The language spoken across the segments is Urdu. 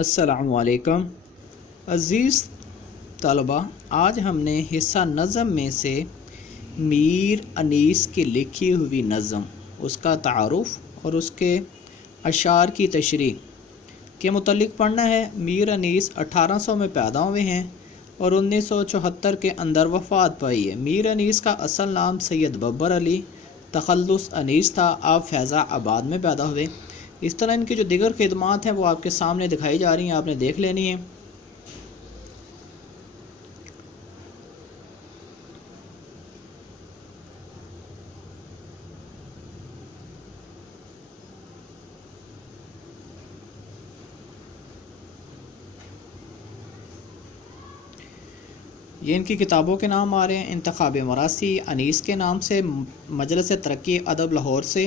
السلام علیکم عزیز طلبہ، آج ہم نے حصہ نظم میں سے میر انیس کی لکھی ہوئی نظم، اس کا تعارف اور اس کے اشعار کی تشریح کے متعلق پڑھنا ہے۔ میر انیس 1800 میں پیدا ہوئے ہیں اور 1974 کے اندر وفات پائی ہے۔ میر انیس کا اصل نام سید ببر علی تخلص انیس تھا۔ آپ فیضہ آباد میں پیدا ہوئے۔ اس طرح ان کی جو دیگر خدمات ہیں وہ آپ کے سامنے دکھائی جا رہی ہیں، آپ نے دیکھ لینی ہیں۔ یہ ان کی کتابوں کے نام آ رہے ہیں: انتخاب مراسی انیس کے نام سے، مجلس ترقی ادب لاہور سے،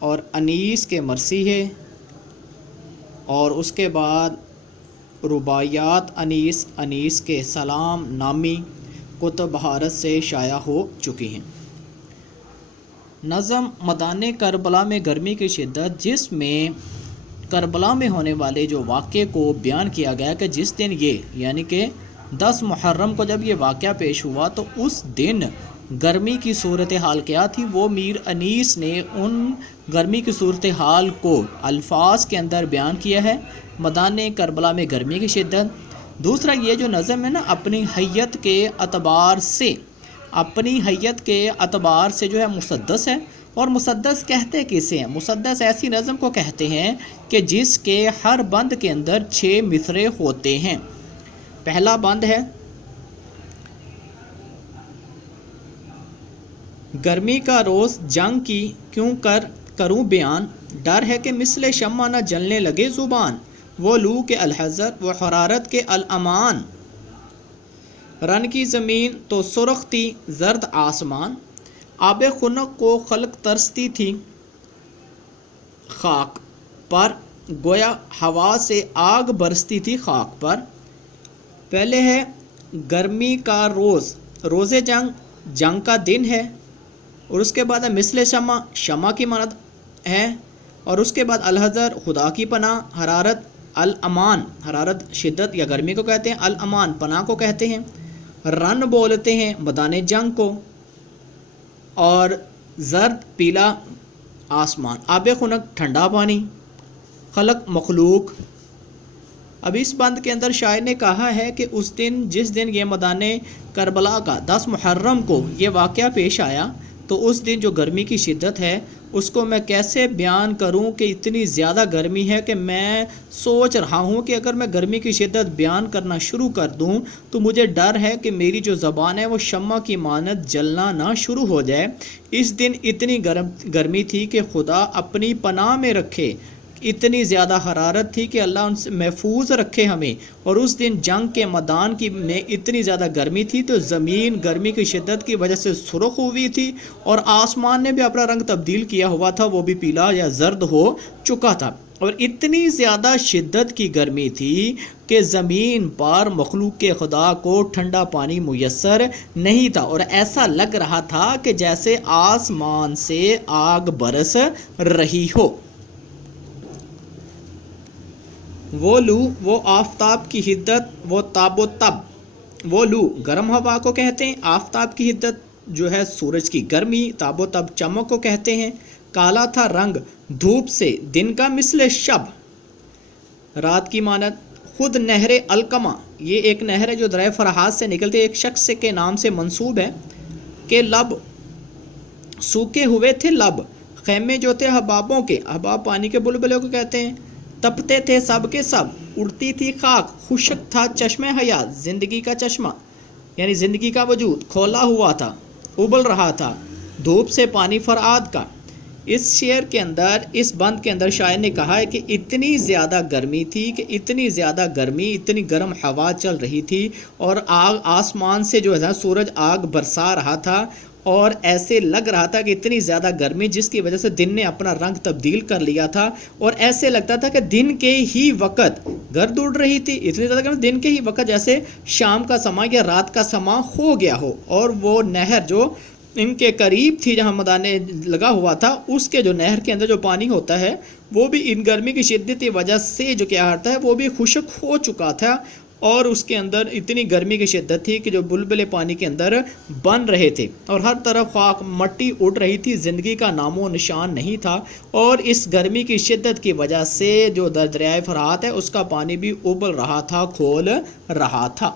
اور انیس کے مرثی ہے، اور اس کے بعد رباعیات انیس، انیس کے سلام نامی کتب بھارت سے شائع ہو چکی ہیں۔ نظم میدان کربلا میں گرمی کی شدت، جس میں کربلا میں ہونے والے جو واقعے کو بیان کیا گیا کہ جس دن یعنی کہ 10 محرم کو جب یہ واقعہ پیش ہوا تو اس دن گرمی کی صورتحال کیا تھی، وہ میر انیس نے ان گرمی کی صورتحال کو الفاظ کے اندر بیان کیا ہے۔ میدان کربلا میں گرمی کی شدت۔ دوسرا، یہ جو نظم ہے نا، اپنی حیت کے اعتبار سے جو ہے مسدس ہے، اور مسدس کہتے کسے ہیں؟ مسدس ایسی نظم کو کہتے ہیں کہ جس کے ہر بند کے اندر 6 مصرعے ہوتے ہیں۔ پہلا بند ہے: گرمی کا روز جنگ کی کیوں کروں بیان، ڈر ہے کہ مثل شمع نہ جلنے لگے زبان، وہ لو کے الحذر وہ حرارت کے الامان، رن کی زمین تو سرخ تھی زرد آسمان، آب خنک کو خلق ترستی تھی خاک پر، گویا ہوا سے آگ برستی تھی خاک پر۔ پہلے ہے گرمی کا روز جنگ کا دن ہے، اور اس کے بعد ہے مثل شمع کی مانند ہے، اور اس کے بعد الحذر خدا کی پناہ، حرارت الامان، حرارت شدت یا گرمی کو کہتے ہیں، الامان پناہ کو کہتے ہیں، رن بولتے ہیں میدان جنگ کو، اور زرد پیلا آسمان، آب خنک ٹھنڈا پانی، خلق مخلوق۔ اب اس بند کے اندر شاعر نے کہا ہے کہ اس دن جس دن یہ میدان کربلا کا 10 محرم کو یہ واقعہ پیش آیا تو اس دن جو گرمی کی شدت ہے اس کو میں کیسے بیان کروں کہ اتنی زیادہ گرمی ہے کہ میں سوچ رہا ہوں کہ اگر میں گرمی کی شدت بیان کرنا شروع کر دوں تو مجھے ڈر ہے کہ میری جو زبان ہے وہ شمع کی مانند جلنا نہ شروع ہو جائے۔ اس دن اتنی گرمی تھی کہ خدا اپنی پناہ میں رکھے، اتنی زیادہ حرارت تھی کہ اللہ ان سے محفوظ رکھے ہمیں، اور اس دن جنگ کے میدان میں اتنی زیادہ گرمی تھی تو زمین گرمی کی شدت کی وجہ سے سرخ ہوئی تھی، اور آسمان نے بھی اپنا رنگ تبدیل کیا ہوا تھا، وہ بھی پیلا یا زرد ہو چکا تھا، اور اتنی زیادہ شدت کی گرمی تھی کہ زمین پر مخلوق کے خدا کو ٹھنڈا پانی میسر نہیں تھا، اور ایسا لگ رہا تھا کہ جیسے آسمان سے آگ برس رہی ہو۔ وہ لو وہ آفتاب کی حدت، وہ تاب و تب، وہ لو گرم ہوا کو کہتے ہیں، آفتاب کی حدت جو ہے سورج کی گرمی، تاب و تب چمک کو کہتے ہیں، کالا تھا رنگ دھوپ سے دن کا مثل شب رات کی مانند، خود نہر القمہ، یہ ایک نہر ہے جو دریا فرات سے نکلتے ایک شخص کے نام سے منسوب ہے، کہ لب سوکھے ہوئے تھے لب، خیمے جو تھے حبابوں کے، حباب پانی کے بلبلے کو کہتے ہیں، تپتے تھے سب کے سب، اڑتی تھی خاک، خشک تھا چشمہ حیات، زندگی کا چشمہ یعنی زندگی کا وجود کھولا ہوا تھا، ابل رہا تھا دھوپ سے پانی فرات کا۔ اس شعر کے اندر، اس بند کے اندر شاعر نے کہا ہے کہ اتنی زیادہ گرمی تھی کہ اتنی زیادہ گرمی، اتنی گرم ہوا چل رہی تھی، اور آگ آسمان سے جو ہے سورج آگ برسا رہا تھا، اور ایسے لگ رہا تھا کہ اتنی زیادہ گرمی جس کی وجہ سے دن نے اپنا رنگ تبدیل کر لیا تھا، اور ایسے لگتا تھا کہ دن کے ہی وقت گرد اڑ رہی تھی، اتنی زیادہ گرمی دن کے ہی وقت جیسے شام کا سما یا رات کا سما ہو گیا ہو، اور وہ نہر جو ان کے قریب تھی جہاں میدان لگا ہوا تھا، اس کے جو نہر کے اندر جو پانی ہوتا ہے وہ بھی ان گرمی کی شدت کی وجہ سے جو کیا ہوتا ہے وہ بھی خشک ہو چکا تھا، اور اس کے اندر اتنی گرمی کی شدت تھی کہ جو بلبلے پانی کے اندر بن رہے تھے، اور ہر طرف خاک مٹی اڑ رہی تھی، زندگی کا نام و نشان نہیں تھا۔ اور اس گرمی کی شدت کی وجہ سے جو دریائے فرات ہے اس کا پانی بھی ابل رہا تھا، کھول رہا تھا۔